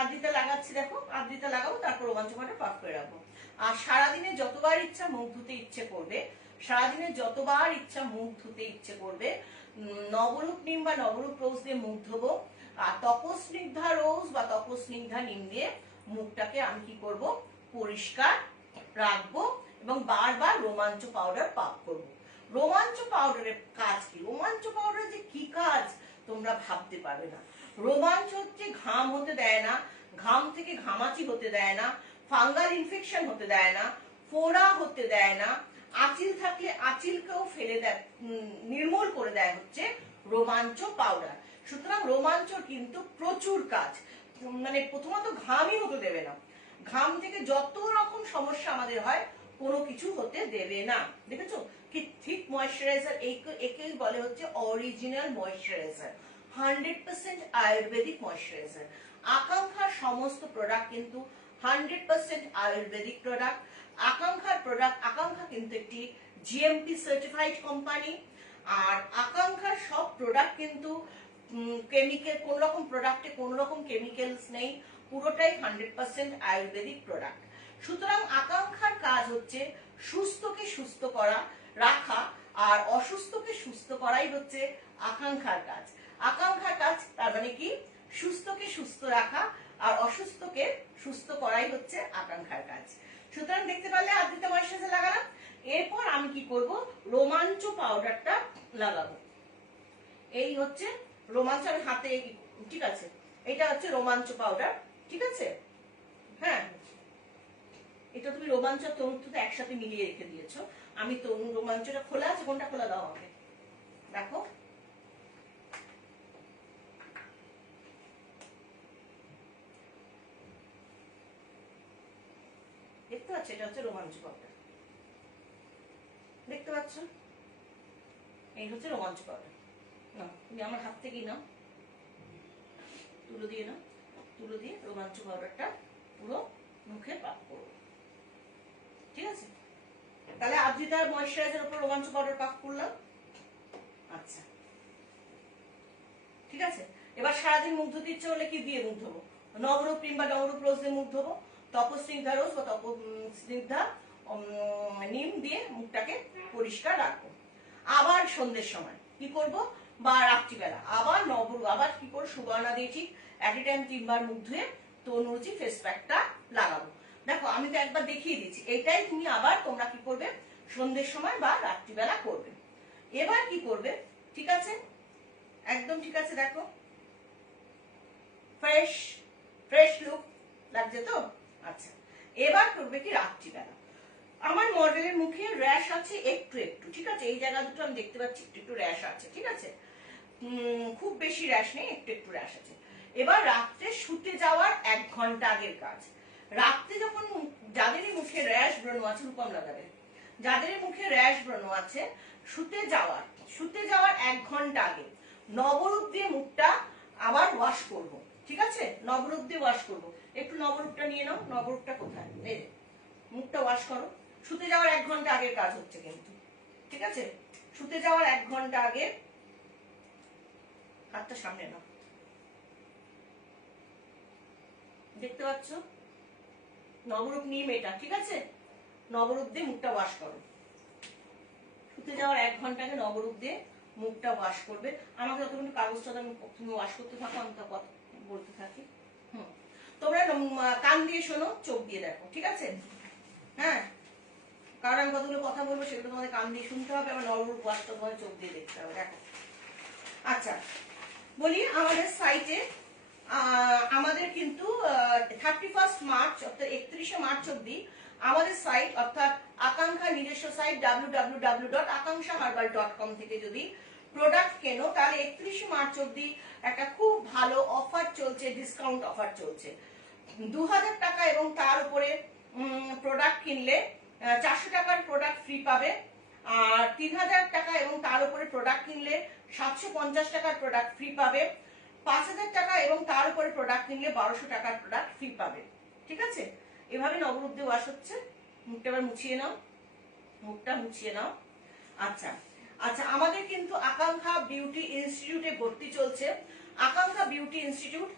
আদ্রিতা লাগাচ্ছি, দেখো আদ্রিতা লাগাবো, তারপর রোমাঞ্চ পাউডার পাফ করে রাখবো। আর সারাদিনে যতবার ইচ্ছা মুখ ধুতে ইচ্ছে করবে, সারাদিনে যতবার ইচ্ছা মুখ ধুতে ইচ্ছে করবে, নবরূপ নিম বা নবরূপ রোজ দিয়ে মুখ ধোবো, আর তপস্নিগ্ধা রোজ বা তপস্নিগ্ধা নিম দিয়ে মুখটাকে আমি কি করব, পরিষ্কার রাখবো এবং বারবার রোমাঞ্চ পাউডার পাফ করবো। রোমাঞ্চ পাউডারের কাজ কি, রোমাঞ্চ পাউডারের যে কি কাজ তোমরা ভাবতে পারবে না। রোমাঞ্চ হচ্ছে ঘাম হতে দেয় না, ঘাম থেকে ঘামাচি হতে দেয় না, ফাঙ্গাল ইনফেকশন হতে দেয় না, ফোড়া হতে দেয় না, আঁচিল থাকলে আঁচিলকেও ফেলে দেয়, নির্মূল করে দেয় হচ্ছে রোমাঞ্চ পাউডার। সুতরাং রোমাঞ্চর কিন্তু প্রচুর কাজ, মানে প্রথমত ঘামই হতে দেবে না, ঘাম থেকে যত রকম সমস্যা আমাদের হয় কোনো কিছু হতে দেবে না। দেখেছো কি থিক ময়শ্চারাইজার, একেই বলে হচ্ছে অরিজিনাল ময়শ্চারাইজার, 100% আয়ুর্বেদিক ময়শ্চারাইজার। আকাঙ্ক্ষার সমস্ত প্রোডাক্ট কিন্তু 100% আয়ুর্বেদিক প্রোডাক্ট। আকাঙ্ক্ষা কিন্তু একটি জিএমপি সার্টিফাইড কোম্পানি, আর আকাঙ্ক্ষার সব প্রোডাক্ট কিন্তু কেমিক্যাল, কোন রকম প্রোডাক্টে কোন রকম কেমিক্যালস নেই, পুরোটাই 100% আয়ুর্বেদিক প্রোডাক্ট। সুতরাং আকাঙ্ক্ষার কাজ হচ্ছে সুস্থকে সুস্থ করা রাখা, আর অসুস্থকে সুস্থ করাই হচ্ছে আকাঙ্ক্ষার কাজ। আকাঙ্ক্ষার কাজ তার মানে কি, সুস্থকে সুস্থ রাখা আর অসুস্থকে সুস্থ করাই হচ্ছে আকাঙ্ক্ষার কাজ। সুতরাং দেখতে পারলে আদ্রিতা ময়শ্চারাইজার লাগালাম, এরপর আমি কি করব, রোমাঞ্চ পাউডারটা লাগাবো। এই হচ্ছে রোমাঞ্চ, আমি হাতে, ঠিক আছে, এটা হচ্ছে রোমাঞ্চ পাউডার, ঠিক আছে? হ্যাঁ, এটা তুমি রোমাঞ্চ তরুণ তো একসাথে মিলিয়ে রেখে দিয়েছো, আমি তরুণ রোমাঞ্চটা খোলা আছে, কোনটা খোলা দাও আমাকে, দেখো দেখতে পাচ্ছ, এটা হচ্ছে রোমাঞ্চ পাউডার, দেখতে পাচ্ছ, এই হচ্ছে রোমাঞ্চ পাউডার। না তুমি আমার হাত থেকেই নাও, তুলো দিয়ে নাও, তুলো দিয়ে রোমাঞ্চ পাউডারটা পুরো মুখে পাক করো, ঠিক আছে? তাহলে আদ্রিতার ময়েশ্চারাইজার উপর রোমাঞ্চ পাউডার পাক করলাম। আচ্ছা ঠিক আছে, এবার সারাদিন মুখ ধুতে ইচ্ছে হলে কি দিয়ে মুখ ধোবো? নবরূপ ক্রিম বা নবরূপ রোজ দিয়ে মুখ ধোবো, তপস্নিগ্ধা রোজ বা তপস্নিগ্ধা নিম দিয়ে মুখটাকে পরিষ্কার রাখবো। আবার সন্ধ্যের সময় কি করব, বা রাত্রিবেলা আবার নবরূপ, আবার কি করবো, সুবর্ণা দিয়ে ঠিক একই টাইম 3 বার মুখ ধুয়ে তনুরুচি ফেস প্যাকটা লাগাবো। দেখো আমি তো একবার দেখিয়ে দিচ্ছি, এটাই তুমি আবার তোমরা কি করবে, সন্ধ্যের সময় বা রাত্রিবেলা করবে। এবার কি করবে, ঠিক আছে, একদম ঠিক আছে, দেখো ফ্রেশ ফ্রেশ লুক লাগছে তো। আচ্ছা এবার করবে কি, রাত্রিবেলা আমার মডেলের মুখে র্যাশ আছে একটু একটু, ঠিক আছে, এই জায়গা দুটো আমি দেখতে পাচ্ছি একটু একটু র্যাশ আছে, ঠিক আছে, খুব বেশি র্যাশ নেই, একটু একটু র্যাশ আছে। এবার রাত্রে শুতে যাওয়ার 1 ঘন্টা আগের কাজ, রাত্রে যখন যাদেরই মুখে র্যাশ ব্রণ আছে, রূপম লাগাবে, যাদের মুখে র্যাশ ব্রণ আছে, শুতে যাওয়ার 1 ঘন্টা আগে নবরূপ দিয়ে মুখটা আবার ওয়াশ করব, ঠিক আছে, নবরূপ দিয়ে ওয়াশ করব। একটু নবরূপটা নিয়ে নাও, নবরূপটা কোথায়, এই মুখটা ওয়াশ করো। শুতে যাওয়ার 1 ঘন্টা আগের কাজ হচ্ছে কিন্তু, ঠিক আছে, শুতে যাওয়ার 1 ঘন্টা আগে হাতটা সামনে নাও, দেখতে পাচ্ছ নবরূপ নিম এটা, ঠিক আছে, নবরূপ দিয়ে মুখটা ওয়াশ করো। শুতে যাওয়ার 1 ঘন্টা আগে নবরূপ দিয়ে মুখটা ওয়াশ করবে। আমাকে যতক্ষণ কাগজটা তুমি ওয়াশ করতে থাকো, আমি তা বলতে থাকি। তোমরা কান দিয়ে শোনো, চোখ দিয়ে দেখো, ঠিক আছে, হ্যাঁ, কারণ আমি কতগুলো কথা বলবো সেগুলো তোমাদের কান দিয়ে শুনতে হবে, আমার নবরূপ ওয়াশটা তোমাদের চোখ দিয়ে দেখতে হবে, দেখো। আচ্ছা বলি, আমাদের সাইটে আমাদের কিন্তু 31 মার্চ অর্থাৎ 31শে মার্চ অব্দি আমাদের সাইট অর্থাৎ আকাঙ্ক্ষা নিজস্ব সাইট www.akankshaherbal.com থেকে যদি প্রোডাক্ট কেনো, তাহলে 31শে মার্চ অব্দি একটা খুব ভালো অফার চলছে, ডিসকাউন্ট অফার চলছে। 2000 টাকা এবং তার উপরে প্রোডাক্ট কিনলে 400 টাকার প্রোডাক্ট ফ্রি পাবে, আর 3000 টাকা এবং তার উপরে প্রোডাক্ট কিনলে 750 টাকার প্রোডাক্ট ফ্রি পাবে, 5000 টাকা এবং তার উপরে প্রোডাক্ট কিনলে 1200 টাকার প্রোডাক্ট ফ্রি পাবে, ঠিক আছে। এভাবে নবরূপ দিয়ে ওয়াশ হচ্ছে। মুখটা এবার মুছিয়ে নাও, মুখটা মুছিয়ে নাও। আচ্ছা আচ্ছা, আমাদের কিন্তু আকাঙ্ক্ষা বিউটি ইনস্টিটিউটে ভর্তি চলছে। Akanksha beauty institute,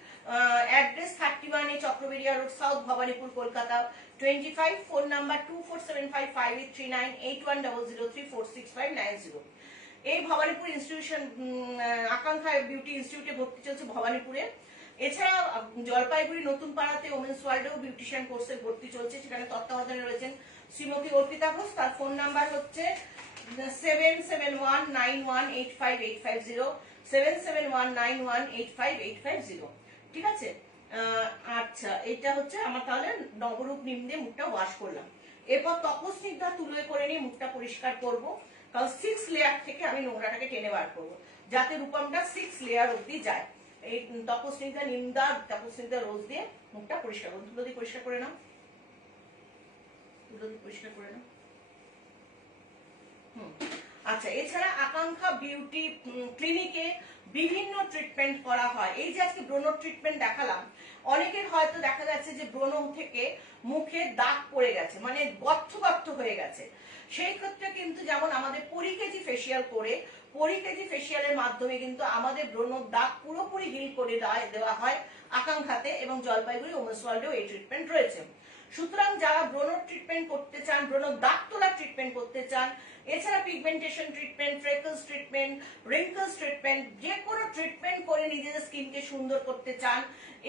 address 31A Chakraberia road, south Bhowanipore, Kolkata 25, phone number 24755839 8100346590। এই ভবানীপুর ইনস্টিটিউশন, আকাঙ্ক্ষা বিউটি ইনস্টিটিউটে ভর্তি চলছে ভবানীপুরে। এছাড়া জলপাইগুড়ি নতুন পাড়াতে ওমেন্স ওয়ার্ল্ডেও বিউটিশিয়ান কোর্সে ভর্তি চলছে, সেখানে তত্ত্বাবধানে রয়েছেন শ্রীমতী অর্পিতা ঘোষ। তার ফোন নাম্বার হচ্ছে 7719185850, 7719185850, ঠিক আছে। আচ্ছা এটা হচ্ছে আমার, তাহলে নবরূপ নিম দিয়ে মুখটা ওয়াশ করলাম। এরপর তপস্নিগ্ধা তুলোয় করে নিয়ে মুখটা পরিষ্কার করব, কারণ 6 লেয়ার থেকে আমি নোংরাটাকে টেনে বার করবো, যাতে রূপমটা 6 লেয়ার অব্দি যায়। এই তপস্নিগ্ধা নিমদা, তপস্নিগ্ধা রোজ দিয়ে মুখটা পরিষ্কার করবো। তুলো দিয়ে পরিষ্কার করে নাও, তুলো দিয়ে পরিষ্কার করে নাও। আচ্ছা, এছাড়া আকাঙ্ক্ষা বিউটি ক্লিনিকে বিভিন্ন ট্রিটমেন্ট করা হয়। এই যে আজকে ব্রণ ট্রিটমেন্ট দেখালাম, অনেকের হয়তো দেখা গেছে যে ব্রণ থেকে মুখে দাগ পড়ে গেছে, মানে গর্ত গর্ত হয়ে গেছে। সেই ক্ষেত্রে কিন্তু যেমন আমাদের পরিকেজি ফেসিয়াল করে, পরিকেজি ফেসিয়ালের মাধ্যমে কিন্তু আমাদের ব্রণ দাগ পুরোপুরি হিল করে দেওয়া হয় আকাঙ্ক্ষাতে, এবং জলপাইগুড়ি ওমেন্স ওয়ার্ল্ডেও এই ট্রিটমেন্ট রয়েছে। সুতরাং যারা ব্রণ ট্রিটমেন্ট করতে চান, ব্রণ দাগ তোলার ট্রিটমেন্ট করতে চান, এছাড়া pigmentation treatment, freckles treatment, wrinkles treatment, যে কোনো ট্রিটমেন্ট করে নিজেদের স্কিনকে সুন্দর করতে চান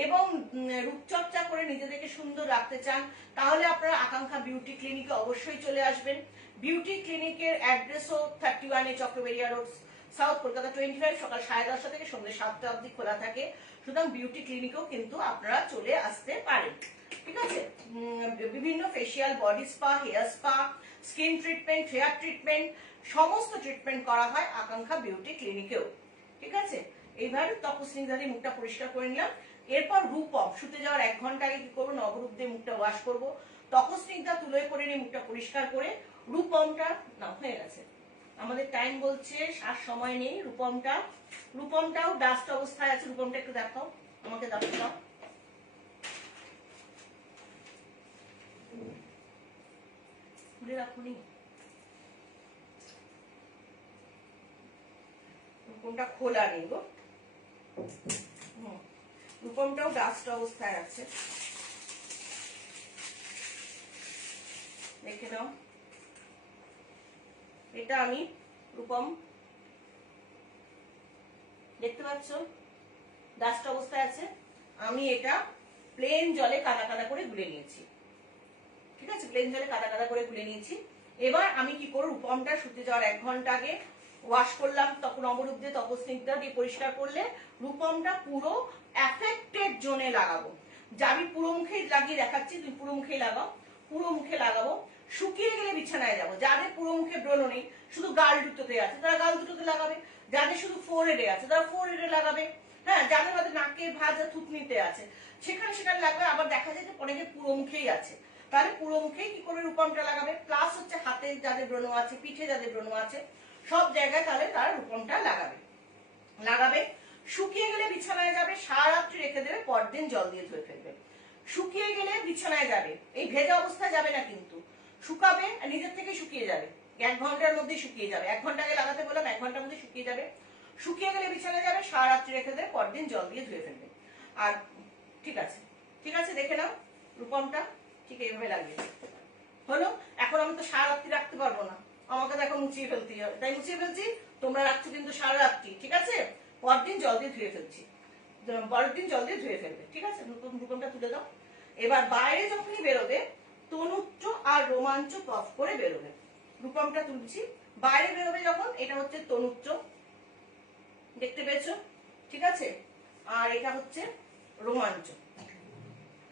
এবং রূপচর্চা করে নিজেদেরকে সুন্দর রাখতে চান, তাহলে আপনারা আকাঙ্ক্ষা বিউটি ক্লিনিকে অবশ্যই চলে আসবেন। বিউটি ক্লিনিকের অ্যাড্রেসও 31A Chakraberia road, south Kolkata 25, সকাল 10:30 থেকে সন্ধ্যে 7টা অবধি খোলা থাকে। সুতরাং বিউটি ক্লিনিকেও কিন্তু আপনারা চলে আসতে পারেন, ঠিক আছে। বিভিন্ন facial, body spa, hair spa, skin treatment, hair treatment, সমস্ত ট্রিটমেন্ট করা হয় আকাঙ্ক্ষা বিউটি ক্লিনিকেও, ঠিক আছে। এইভাবে তপস্নিগ্ধা দিয়ে মুখটা পরিষ্কার করে নিলাম। এরপর রূপম, শুতে যাওয়ার 1 ঘন্টা আগে কি করবো, নবরূপ দিয়ে মুখটা ওয়াশ করবো। তপস্নিগ্ধা তুলোয় করে নিয়ে মুখটা পরিষ্কার করে রূপমটা না হয়ে গেছে। আমাদের টাইম বলছে, আর সময় নেই। রূপমটাও ডাস্ট অবস্থায় আছে। রূপমটা একটু দেখাও, আমাকে দেখাও। খুলে রাখুনি, রূপমটা খোলা নেই গো। রূপমটাও ডাস্ট অবস্থায় আছে, দেখে নাও। এটা আমি রূপম, দেখতে পাচ্ছ ডাস্ট অবস্থায় আছে। আমি এটা প্লেন জলে কাদা কাদা করে গুলে নিয়েছি, ঠিক আছে? প্লেন জলে কাদা কাদা করে গুলে নিয়েছি। এবার আমি কি করব, রূপমটা শুতে যাওয়ার 1 ঘন্টা আগে ওয়াশ করলাম, তখন অমরূপ দিয়ে তপস্নিগ্ধা দিয়ে পরিষ্কার করলে রূপমটা পুরো এফেক্টেড জোনে লাগাবো। যা আমি পুরো মুখে লাগিয়ে দেখাচ্ছি, তুমি পুরো মুখে লাগাও। পুরো মুখে লাগাবো, শুকিয়ে গেলে বিছানায় যাবো। যাদের পুরো মুখে ব্রণ নেই, শুধু গাল দুটোতে আছে, তারা গাল দুটোতে লাগাবে। যাদের শুধু ফোরহেডে আছে, তারা ফোরহেডে লাগাবে। হ্যাঁ, যাদের হয়তো নাকের ভাঁজা থুতনিতে আছে, সেখানে লাগবে। আবার দেখা যায় যে অনেকে পুরো মুখেই আছে, তাহলে পুরো মুখেই কি করবে, রূপমটা লাগাবে। প্লাস হচ্ছে হাতে যাদের ব্রণ আছে, পিঠে যাদের ব্রণ আছে, সব জায়গায় তাহলে তারা রূপমটা লাগাবে। শুকিয়ে গেলে বিছানায় যাবে, সারা রাত্রি রেখে দেবে, পরদিন জল দিয়ে ধুয়ে ফেলবে। শুকিয়ে গেলে বিছানায় যাবে, এই ভেজা অবস্থায় যাবে না কিন্তু, শুকাবে, নিজের থেকে শুকিয়ে যাবে। 1 ঘন্টার মধ্যে শুকিয়ে যাবে। 1 ঘন্টা আগে লাগাতে বললাম, 1 ঘন্টার মধ্যে শুকিয়ে যাবে। শুকিয়ে গেলে বিছানায় যাবে, সারা রাত্রি রেখে দেবে, পরদিন জল দিয়ে ধুয়ে ফেলবে। আর ঠিক আছে, দেখে নাও রূপমটা ঠিক এইভাবে লাগিয়েছে। হলো। এখন আমি তো সারা রাত্রি রাখতে পারবো না, আমাকে দেখো মুছিয়ে ফেলতে হবে, তাই মুছিয়ে ফেলছি। তোমরা রাখছো কিন্তু সারা রাত্রি, ঠিক আছে? পরদিন জল দিয়ে ধুয়ে ফেলছি, পরদিন জল দিয়ে ধুয়ে ফেলবে, ঠিক আছে? রূপমটা তুলে দাও। এবার বাইরে যখনই বেরোবে, তনুত্র আর রোমাঞ্চ পফ করে বেরোবে। রূপমটা তুলছি, বাইরে বেরোবে যখন, এটা হচ্ছে তনুত্র, দেখতে পেয়েছো? ঠিক আছে? আর এটা হচ্ছে রোমাঞ্চ।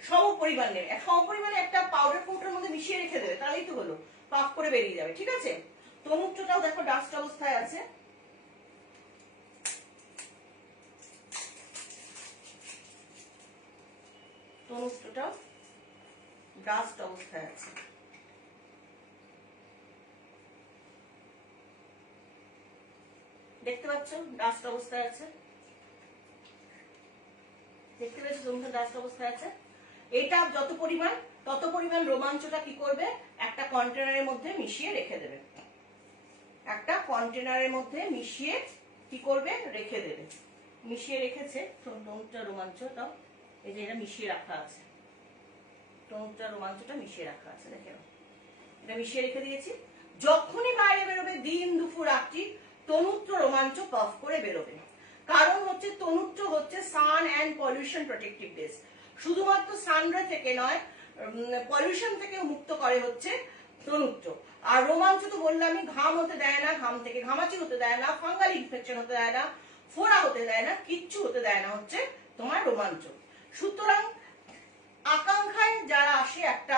সমপরিমাণ নেবে, সমপরিমাণে একটা পাউডার কৌটোর মধ্যে মিশিয়ে রেখে দেবে, তাহলেই তো হলো, পাফ করে বেরিয়ে যাবে, ঠিক আছে? তনুত্রটাও দেখো ডাস্ট অবস্থায় আছে। তনুত্রটাও ডাস্ট অবস্থায় আছে। দেখতে পাচ্ছ ডাস্ট অবস্থায় আছে, দেখতে পাচ্ছ তোমরা ডাস্ট অবস্থায় আছে। এটা যত পরিমাণ, তত পরিমাণ রোমাঞ্চটা কি করবে, একটা কন্টেনারের মধ্যে মিশিয়ে রেখে দেবে। একটা কন্টেনারের মধ্যে মিশিয়ে কি করবে, রেখে দেবে। মিশিয়ে রেখেছে তনুত্রা রোমাঞ্চটাও, এই যে এটা মিশিয়ে রাখা আছে, তনুত্রা রোমাঞ্চটা মিশিয়ে রাখা আছে, দেখে নাও। এটা মিশিয়ে রেখে দিয়েছি। যখনই বাইরে বেরোবে, দিন দুপুর রাত্রি, তনুত্র রোমাঞ্চ পফ করে বেরোবে। কারণ হচ্ছে তনুত্র হচ্ছে সান অ্যান্ড পলিউশন প্রোটেক্টিভ বেস। শুধুমাত্র সানরে থেকে নয়, পলিউশন থেকে মুক্ত করে হচ্ছে তনুত্র। আর রোমাঞ্চ তো বললামই, ঘাম হতে দেয় না, ঘাম থেকে ঘামাচি হতে দেয় না, ফাঙ্গাল ইনফেকশন হতে দেয় না, ফোড়া হতে দেয় না, কিচ্ছু হতে দেয় না হচ্ছে তোমার রোমাঞ্চ। সুতরাং আকাঙ্ক্ষায় যারা আসে, একটা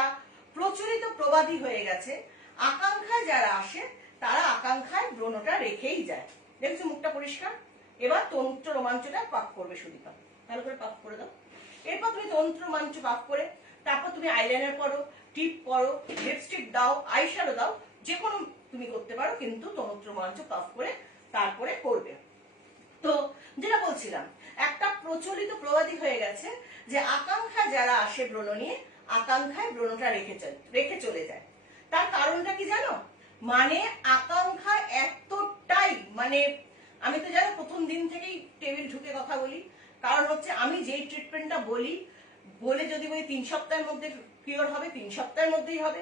প্রচলিত প্রবাদী হয়ে গেছে, আকাঙ্ক্ষায় যারা আসে তারা আকাঙ্ক্ষায় ব্রণটা রেখেই যায়। দেখছো মুখটা পরিষ্কার। এবার তন্ত্র রোমাঞ্চটা পাক করবে সুদীপা, ভালো করে পাক করে দাও। এরপর তুমি তন্ত্র রোমাঞ্চ পাক করে, তারপর তুমি আইলাইনার পরো, টিপ পরো, লিপস্টিক দাও, আইশ্যাডো দাও, যে কোনো তুমি করতে পারো, কিন্তু তন্ত্র রোমাঞ্চ পাক করে তারপরে করবে। তো যেটা বলছিলাম, একটা প্রচলিত প্রবাদী হয়ে গেছে যে আকাঙ্ক্ষা যারা আসে ব্রণ নিয়ে, আকাঙ্ক্ষায় ব্রণটা রেখে চলে যায়। তার কারণটা কি জানো? মানে আকাঙ্ক্ষা এতটাই, মানে আমি তো জানো প্রথম দিন থেকেই টেবিল ঢুকে কথা বলি। কারণ হচ্ছে আমি যেই ট্রিটমেন্টটা বলে যদি বলি 3 সপ্তাহের মধ্যে কিওর হবে, 3 সপ্তাহের মধ্যেই হবে।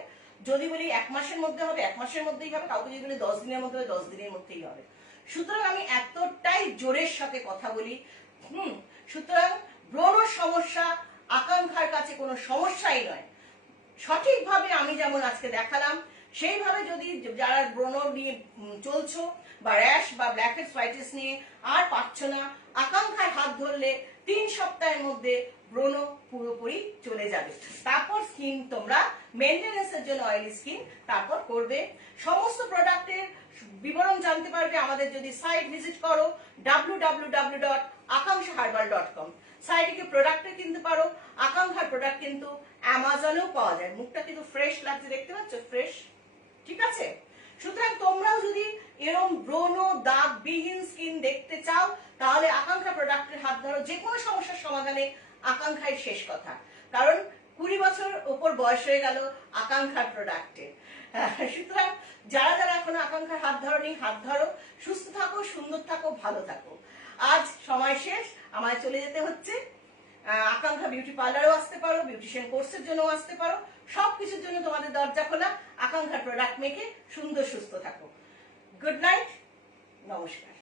যদি বলি 1 মাসের মধ্যে হবে, 1 মাসের মধ্যেই হবে। কাউকে যদি বলি 10 দিনের মধ্যে হবে, 10 দিনের মধ্যেই হবে। সুতরাং আমি এতটাই জোরের সাথে কথা বলি। সুতরাং ব্রণ সমস্যা আকাঙ্ক্ষার কাছে কোনো সমস্যাই নয়। সঠিকভাবে আমি যেমন আজকে দেখালাম, সেইভাবে যদি যারা ব্রণ নিয়ে চলছো, বা র্যাশ বা ব্ল্যাকহেডস হোয়াইটিস নিয়ে আর পাচ্ছ না, আকাঙ্ক্ষায় হাত ধরলে 3 সপ্তাহের মধ্যে ব্রণ পুরোপুরি চলে যাবে। তারপর স্কিন তোমরা মেইনটেনেন্সের জন্য অয়েলি স্কিন তারপর করবে। সমস্ত প্রোডাক্টের বিবরণ জানতে পারবে আমাদের যদি সাইট ভিজিট করো www.akankshaherbal.com। সাইডিকে প্রোডাক্টে কিনতে পারো। আকাঙ্ক্ষার প্রোডাক্ট কিন্তু অ্যামাজনেও পাওয়া যায়। মুখটা কিন্তু ফ্রেশ লাগছে, দেখতে পাচ্ছ, ফ্রেশ। ঠিক আছে, সুতরাং তোমরাও যদি এরকম ব্রণ দাগবিহীন স্কিন দেখতে চাও তাহলে আকাঙ্ক্ষা প্রোডাক্টের হাত ধরো। যে কোনো সমস্যার সমাধানে আকাঙ্ক্ষাই শেষ কথা, কারণ 20 বছর ওপর বয়স হয়ে গেল আকাঙ্ক্ষার প্রোডাক্টে। সুতরাং যারা যারা এখনো আকাঙ্ক্ষার হাত ধরনি, হাত ধরো। সুস্থ থাকো, সুন্দর থাকো, ভালো থাকো। আজ সময় শেষ, আমায় চলে যেতে হচ্ছে। আকাঙ্ক্ষা বিউটি পার্লারেও আসতে পারো, বিউটিশিয়ান কোর্সের জন্য আসতে পারো। সবকিছুর জন্য তোমাদের দরজা খোলা। আকাঙ্ক্ষার প্রোডাক্ট মেখে সুন্দর সুস্থ থাকো। গুড নাইট, নমস্কার।